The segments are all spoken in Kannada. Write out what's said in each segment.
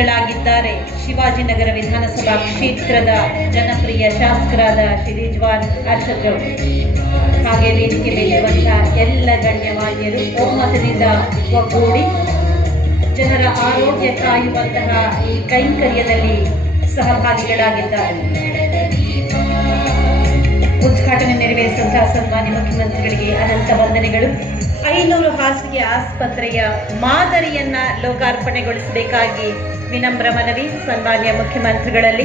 ಸಹಭಾಗಿಗಳಾಗಿದ್ದಾರೆ ಶಿವಾಜಿನಗರ ವಿಧಾನಸಭಾ ಕ್ಷೇತ್ರದ ಜನಪ್ರಿಯ ಶಾಸಕರಾದ ಶ್ರೀ ಅವರು ಹಾಗೆ ವೇದಿಕೆ ಮೇಲಿರುವಂತಹ ಎಲ್ಲ ಗಣ್ಯಮಾನ್ಯರು ಒಮ್ಮತದಿಂದ ಒಗ್ಗೂಡಿ ಜನರ ಆರೋಗ್ಯ ಕಾಯುವಂತಹ ಈ ಕೈಂಕರ್ಯದಲ್ಲಿ ಸಹಭಾಗಿಗಳಾಗಿದ್ದಾರೆ. ಉದ್ಘಾಟನೆ ನೆರವೇರಿಸುವಂತಹ ಸನ್ಮಾನ್ಯ ಮುಖ್ಯಮಂತ್ರಿಗಳಿಗೆ ಅನಂತ ವಂದನೆಗಳು. ಐನೂರು ಹಾಸಿಗೆ ಆಸ್ಪತ್ರೆಯ ಮಾದರಿಯನ್ನ ಲೋಕಾರ್ಪಣೆಗೊಳಿಸಬೇಕಾಗಿ ವಿನಮ್ರ ಮನವಿ, ಸನ್ಮಾನ್ಯ ಮುಖ್ಯಮಂತ್ರಿಗಳಲ್ಲಿ.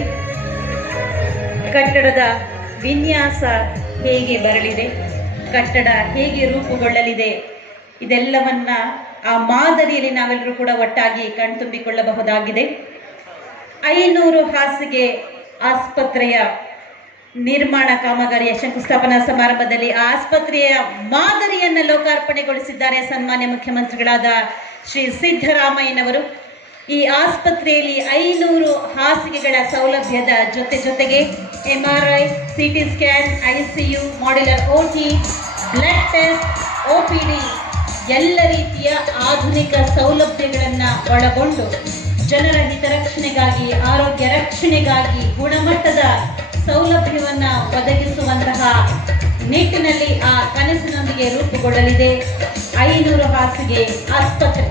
ಕಟ್ಟಡದ ವಿನ್ಯಾಸ ಹೇಗೆ ಬರಲಿದೆ? ಕಟ್ಟಡ ಹೇಗೆ ರೂಪುಗೊಳ್ಳಲಿದೆ? ಇದೆಲ್ಲವನ್ನ ಆ ಮಾದರಿಯಲ್ಲಿ ನಾವೆಲ್ಲರೂ ಕೂಡ ಒಟ್ಟಾಗಿ ಕಣ್ತುಂಬಿಕೊಳ್ಳಬಹುದಾಗಿದೆ. ಐನೂರು ಹಾಸಿಗೆ ಆಸ್ಪತ್ರೆಯ ನಿರ್ಮಾಣ ಕಾಮಗಾರಿಯ ಶಂಕುಸ್ಥಾಪನಾ ಸಮಾರಂಭದಲ್ಲಿ ಆಸ್ಪತ್ರೆಯ ಮಾದರಿಯನ್ನ ಲೋಕಾರ್ಪಣೆಗೊಳಿಸಿದ್ದಾರೆ ಸನ್ಮಾನ್ಯ ಮುಖ್ಯಮಂತ್ರಿಗಳಾದ ಶ್ರೀ ಸಿದ್ದರಾಮಯ್ಯನವರು. ಈ ಆಸ್ಪತ್ರೆಯಲ್ಲಿ ಐನೂರು ಹಾಸಿಗೆಗಳ ಸೌಲಭ್ಯದ ಜೊತೆ ಜೊತೆಗೆ MRI CT scan I C ICU modular OT blood test D ಎಲ್ಲ ರೀತಿಯ ಆಧುನಿಕ ಸೌಲಭ್ಯಗಳನ್ನು ಒಳಗೊಂಡು ಜನರ ಹಿತರಕ್ಷಣೆಗಾಗಿ, ಆರೋಗ್ಯ ರಕ್ಷಣೆಗಾಗಿ ಗುಣಮಟ್ಟದ ಸೌಲಭ್ಯವನ್ನ ಒದಗಿಸುವಂತಹ ನಿಟ್ಟಿನಲ್ಲಿ ಆ ಕನಸಿನೊಂದಿಗೆ ರೂಪುಗೊಳ್ಳಲಿದೆ. ಐನೂರು ಹಾಸಿಗೆ ಆಸ್ಪತ್ರೆ.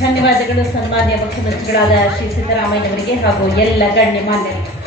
ಧನ್ಯವಾದಗಳು ಸನ್ಮಾನ್ಯ ಮುಖ್ಯಮಂತ್ರಿಗಳಾದ ಶ್ರೀ ಸಿದ್ದರಾಮಯ್ಯನವರಿಗೆ ಹಾಗೂ ಎಲ್ಲ ಗಣ್ಯಮಾನ್ಯರಿಗೆ.